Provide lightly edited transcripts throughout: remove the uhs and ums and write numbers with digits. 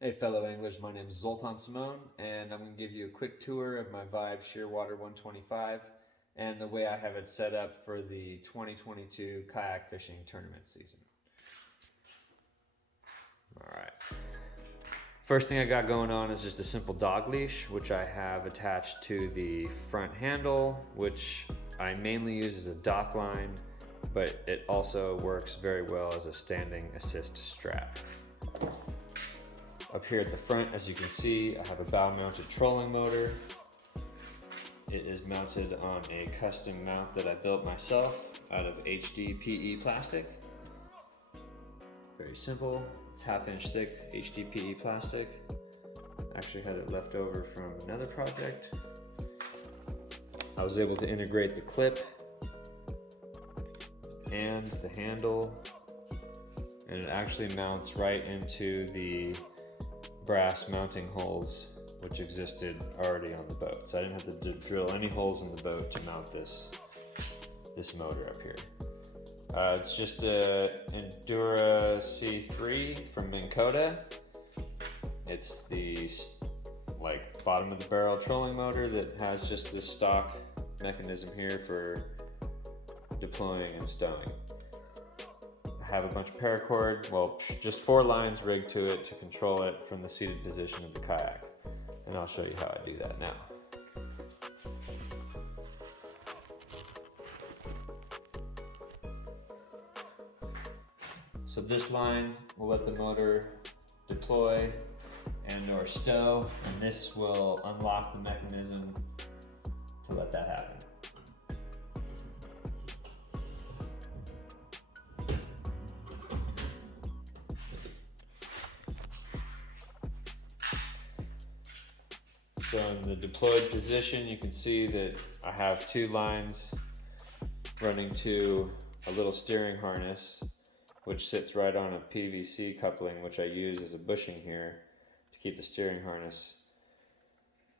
Hey fellow anglers, my name is Zoltan Simone and I'm going to give you a quick tour of my Vibe Shearwater125 and the way I have it set up for the 2022 kayak fishing tournament season. Alright, first thing I got going on is just a simple dog leash, which I have attached to the front handle, which I mainly use as a dock line, but it also works very well as a standing assist strap. Up here at the front, as you can see, I have a bow-mounted trolling motor. It is mounted on a custom mount that I built myself out of HDPE plastic. Very simple. It's half-inch thick HDPE plastic. Actually had it left over from another project. I was able to integrate the clip and the handle, and it actually mounts right into the brass mounting holes which existed already on the boat. So I didn't have to drill any holes in the boat to mount this motor up here. It's just a Endura C3 from Minn Kota. It's the bottom of the barrel trolling motor that has just this stock mechanism here for deploying and stowing. I have a bunch of paracord, well, just 4 lines rigged to it to control it from the seated position of the kayak. And I'll show you how I do that now. So this line will let the motor deploy and or stow, and this will unlock the mechanism to let that happen. So in the deployed position, you can see that I have 2 lines running to a little steering harness, which sits right on a PVC coupling, which I use as a bushing here to keep the steering harness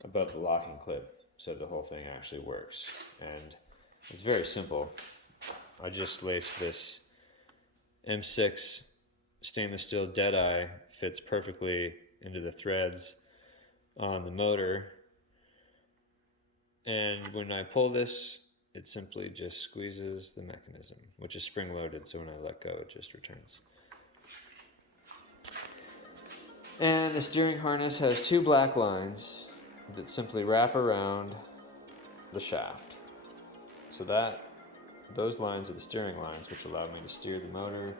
above the locking clip, so the whole thing actually works. And it's very simple. I just laced this M6 stainless steel Deadeye, fits perfectly into the threads on the motor, and when I pull this, it simply just squeezes the mechanism, which is spring loaded, so when I let go it just returns. And the steering harness has 2 black lines that simply wrap around the shaft. So those lines are the steering lines, which allow me to steer the motor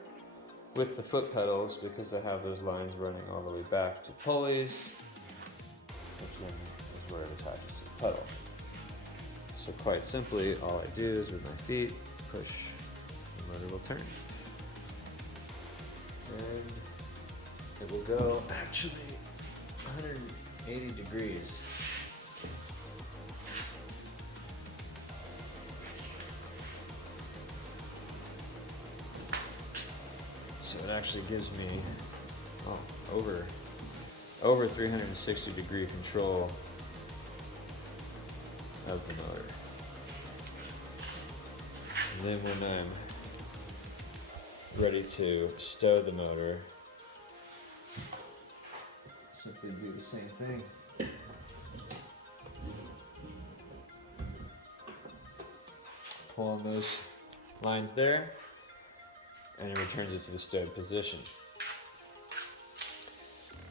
with the foot pedals, because I have those lines running all the way back to pulleys, which then is where it attaches to the pedal. So quite simply, all I do is with my feet push, the motor will turn. And it will go actually 180 degrees. So it actually gives me over 360 degree control of the motor. And then when I'm ready to stow the motor, simply do the same thing. Pull on those lines there, and it returns it to the stowed position.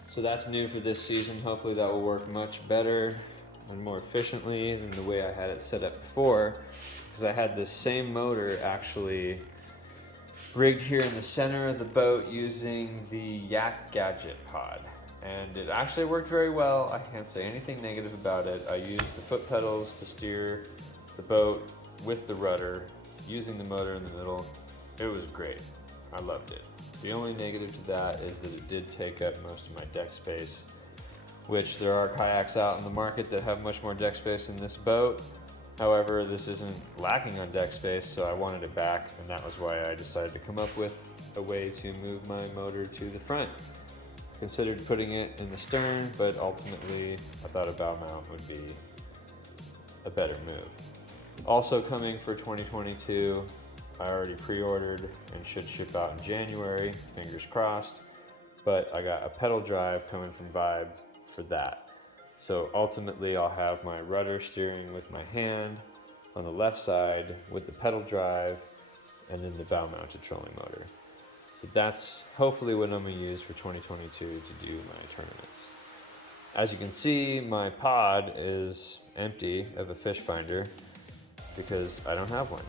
So that's new for this season. Hopefully that will work much better and more efficiently than the way I had it set up before, because I had this same motor actually rigged here in the center of the boat using the Yak gadget pod, and it actually worked very well. I can't say anything negative about it. I used the foot pedals to steer the boat with the rudder, using the motor in the middle. It was great. I loved it. The only negative to that is that it did take up most of my deck space, which there are kayaks out in the market that have much more deck space than this boat. However, this isn't lacking on deck space, so I wanted it back, and that was why I decided to come up with a way to move my motor to the front. Considered putting it in the stern, but ultimately I thought a bow mount would be a better move. Also coming for 2022, I already pre-ordered and should ship out in January, fingers crossed, but I got a pedal drive coming from Vibe for that. So ultimately I'll have my rudder steering with my hand on the left side with the pedal drive and then the bow mounted trolling motor. So that's hopefully what I'm gonna use for 2022 to do my tournaments. As you can see, my pod is empty of a fish finder because I don't have one.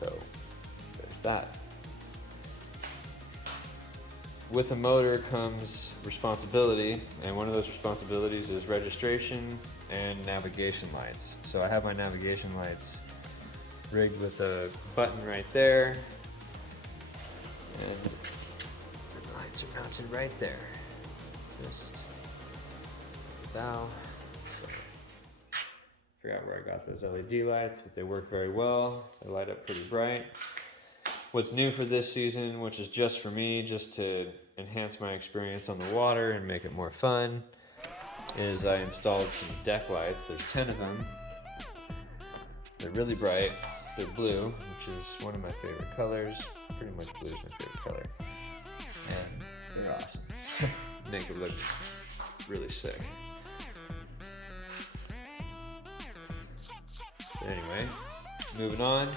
So there's that. With a motor comes responsibility, and one of those responsibilities is registration and navigation lights. So I have my navigation lights rigged with a button right there, and the lights are mounted right there. Just the bow. So, forgot where I got those LED lights, but they work very well. They light up pretty bright. What's new for this season, which is just for me, just to enhance my experience on the water and make it more fun, is I installed some deck lights. There's 10 of them. They're really bright. They're blue, which is one of my favorite colors. Pretty much blue is my favorite color. And they're awesome. Make it look really sick. So anyway, moving on.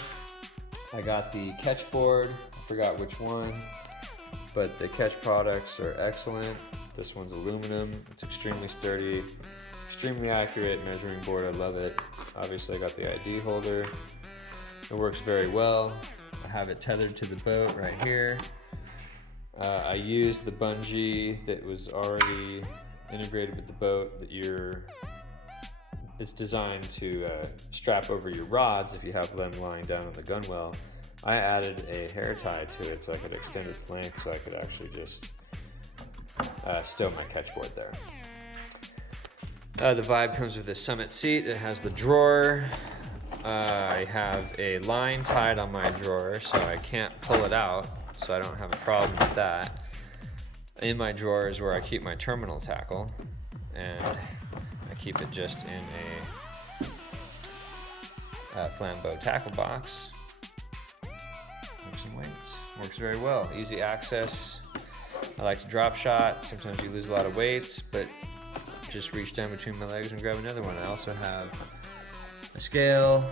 I got the catch board. I forgot which one, but the catch products are excellent. This one's aluminum. It's extremely sturdy, extremely accurate measuring board. I love it. Obviously I got the ID holder. It works very well. I have it tethered to the boat right here. I used the bungee that was already integrated with the boat that it's designed to strap over your rods if you have them lying down on the gunwale. I added a hair tie to it so I could extend its length so I could actually just stow my catch board there. The Vibe comes with a Summit seat. It has the drawer. I have a line tied on my drawer so I can't pull it out, so I don't have a problem with that. In my drawer is where I keep my terminal tackle, and I keep it just in a flambeau tackle box. Make some weights. Works very well. Easy access. I like to drop shot. Sometimes you lose a lot of weights, but just reach down between my legs and grab another one. I also have a scale,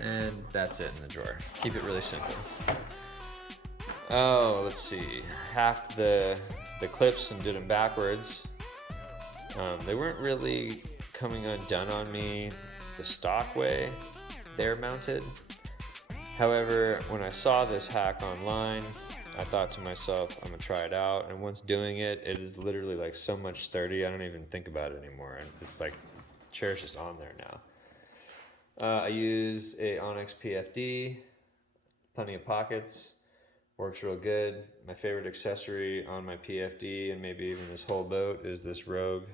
and that's it in the drawer. Keep it really simple. Oh, let's see. Hacked the clips and did them backwards. They weren't really coming undone on me the stock way they're mounted. However, when I saw this hack online, I thought to myself, I'm gonna try it out. And once doing it, it is literally like so much sturdy, I don't even think about it anymore. And it's like, chair's just on there now. I use a Onyx PFD, plenty of pockets, works real good. My favorite accessory on my PFD and maybe even this whole boat is this Rogue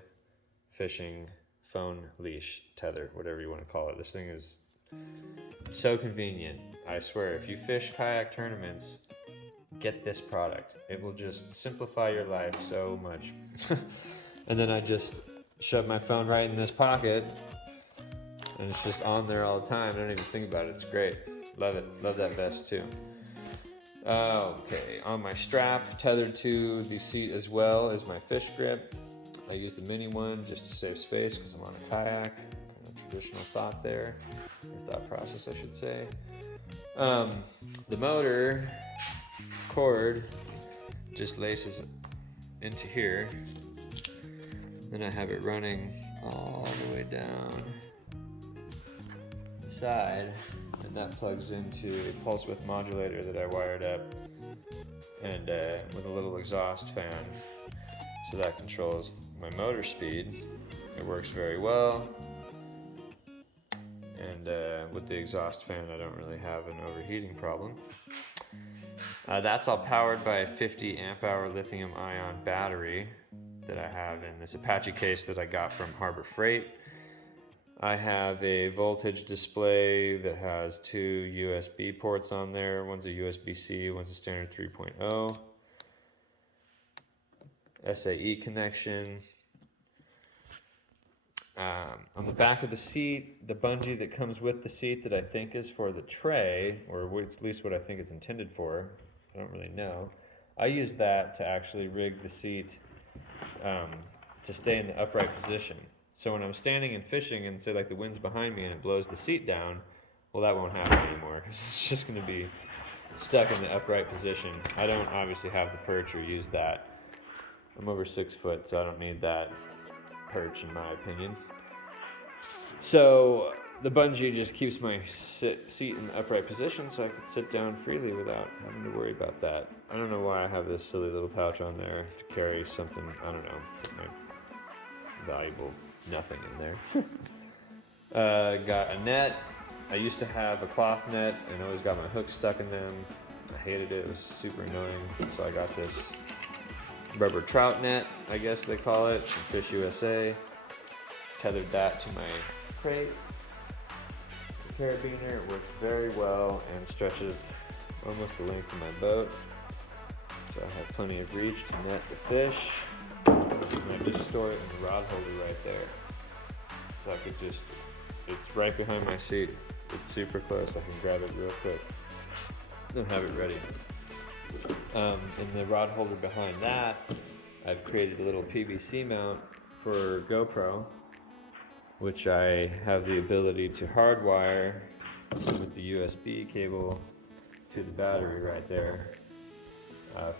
fishing phone leash tether, whatever you want to call it. This thing is so convenient. I swear, if you fish kayak tournaments, get this product. It will just simplify your life so much. And then I just shove my phone right in this pocket, and it's just on there all the time. I don't even think about it. It's great. Love it. Love that vest too. Okay, on my strap, tethered to the seat as well, is my fish grip. I use the mini one just to save space because I'm on a kayak. Kind of traditional thought there, or thought process, I should say. The motor cord just laces into here. Then I have it running all the way down the side, and that plugs into a pulse width modulator that I wired up, and with a little exhaust fan, so that controls my motor speed. It works very well, and with the exhaust fan I don't really have an overheating problem. That's all powered by a 50 amp hour lithium ion battery that I have in this Apache case that I got from Harbor Freight. I have a voltage display that has two USB ports on there. One's a USB-C, one's a standard 3.0. SAE connection. On the back of the seat, the bungee that comes with the seat that I think is for the tray, or at least what I think it's intended for, I don't really know. I use that to actually rig the seat to stay in the upright position. So when I'm standing and fishing and say like the wind's behind me and it blows the seat down, well, that won't happen anymore because it's just going to be stuck in the upright position. I don't obviously have the perch or use that. I'm over 6 foot, so I don't need that perch in my opinion. So the bungee just keeps my seat in the upright position so I can sit down freely without having to worry about that. I don't know why I have this silly little pouch on there to carry something, I don't know, put my valuable nothing in there. Got a net. I used to have a cloth net and always got my hooks stuck in them. I hated it, it was super annoying. So I got this rubber trout net, I guess they call it, from Fish USA. Tethered that to my crate. The carabiner, it works very well and stretches almost the length of my boat. So I have plenty of reach to net the fish. And I just store it in the rod holder right there. So I could just, it's right behind my seat. It's super close, I can grab it real quick and have it ready. In the rod holder behind that, I've created a little PVC mount for GoPro, which I have the ability to hardwire with the USB cable to the battery right there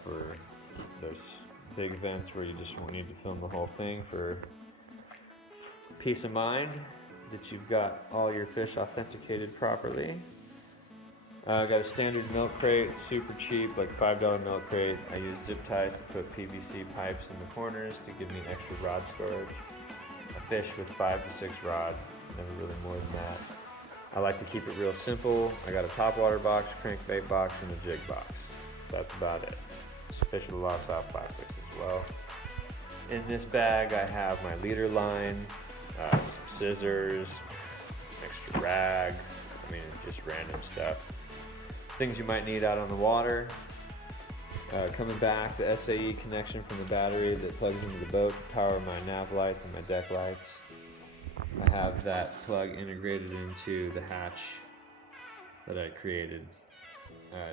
for those big events where you just won't need to film the whole thing, for peace of mind that you've got all your fish authenticated properly. I got a standard milk crate, super cheap, like $5 milk crate. I use zip ties to put PVC pipes in the corners to give me extra rod storage. I fish with 5 to 6 rods, never really more than that. I like to keep it real simple. I got a topwater box, crankbait box, and a jig box. That's about it. Fish with a lot of soft plastics as well. In this bag I have my leader line, some scissors, extra rag, I mean just random stuff. Things you might need out on the water. Coming back, the SAE connection from the battery that plugs into the boat to power my nav lights and my deck lights. I have that plug integrated into the hatch that I created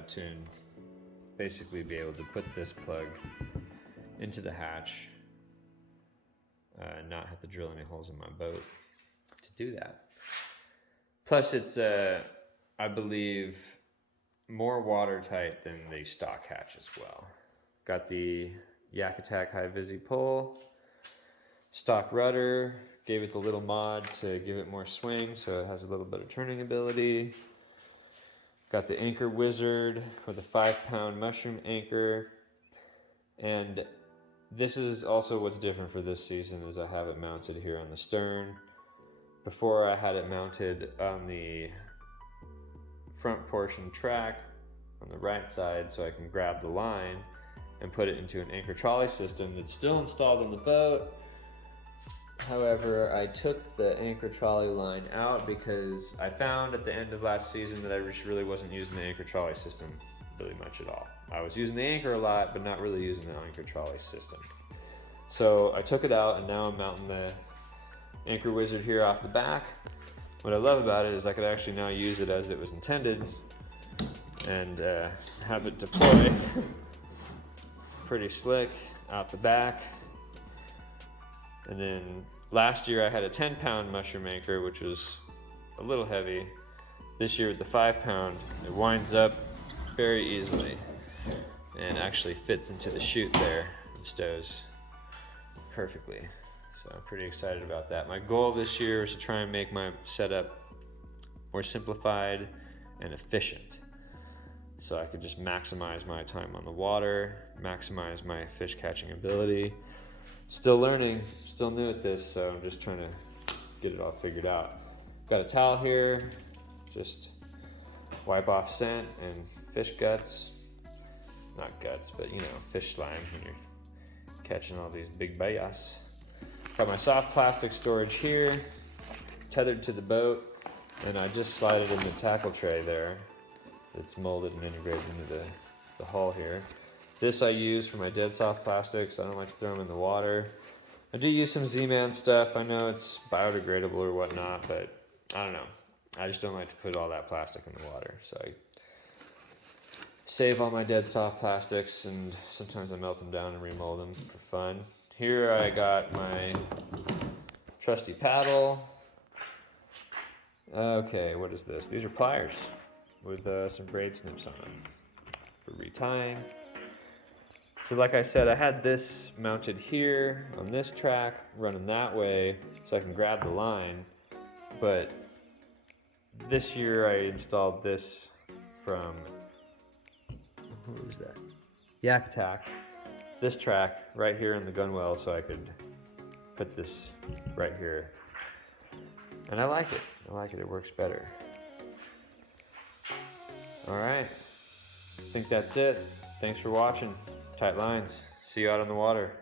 to basically be able to put this plug into the hatch and not have to drill any holes in my boat to do that. Plus it's, I believe, more watertight than the stock hatch as well. Got the Yak Attack High Visi pole, stock rudder, gave it the little mod to give it more swing so it has a little bit of turning ability. Got the anchor wizard with a 5-pound mushroom anchor. And this is also what's different for this season, is I have it mounted here on the stern. Before I had it mounted on the front portion track on the right side so I can grab the line and put it into an anchor trolley system that's still installed on the boat. However, I took the anchor trolley line out because I found at the end of last season that I just really wasn't using the anchor trolley system really much at all. I was using the anchor a lot, but not really using the anchor trolley system. So I took it out and now I'm mounting the anchor wizard here off the back. What I love about it is I could actually now use it as it was intended and have it deploy pretty slick out the back. And then last year I had a 10-pound mushroom anchor, which was a little heavy. This year with the 5-pound, it winds up very easily and actually fits into the chute there and stows perfectly. So I'm pretty excited about that. My goal this year is to try and make my setup more simplified and efficient, so I could just maximize my time on the water, maximize my fish catching ability. Still learning, still new at this, so I'm just trying to get it all figured out. Got a towel here, just wipe off scent and fish guts. Not guts, but you know, fish slime when you're catching all these big bayas. Got my soft plastic storage here, tethered to the boat, and I just slide it in the tackle tray there. It's molded and integrated into the hull here. This I use for my dead soft plastics. I don't like to throw them in the water. I do use some Z-Man stuff. I know it's biodegradable or whatnot, but I don't know. I just don't like to put all that plastic in the water. So I save all my dead soft plastics and sometimes I melt them down and remold them for fun. here I got my trusty paddle. Okay, what is this? These are pliers with some braid snips on them for retying. So like I said, I had this mounted here on this track, running that way so I can grab the line. But this year I installed this from, who was that? Yak Attack. This track right here in the gunwale so I could put this right here. And I like it. I like it. It works better. All right. I think that's it. Thanks for watching. Tight lines. See you out on the water.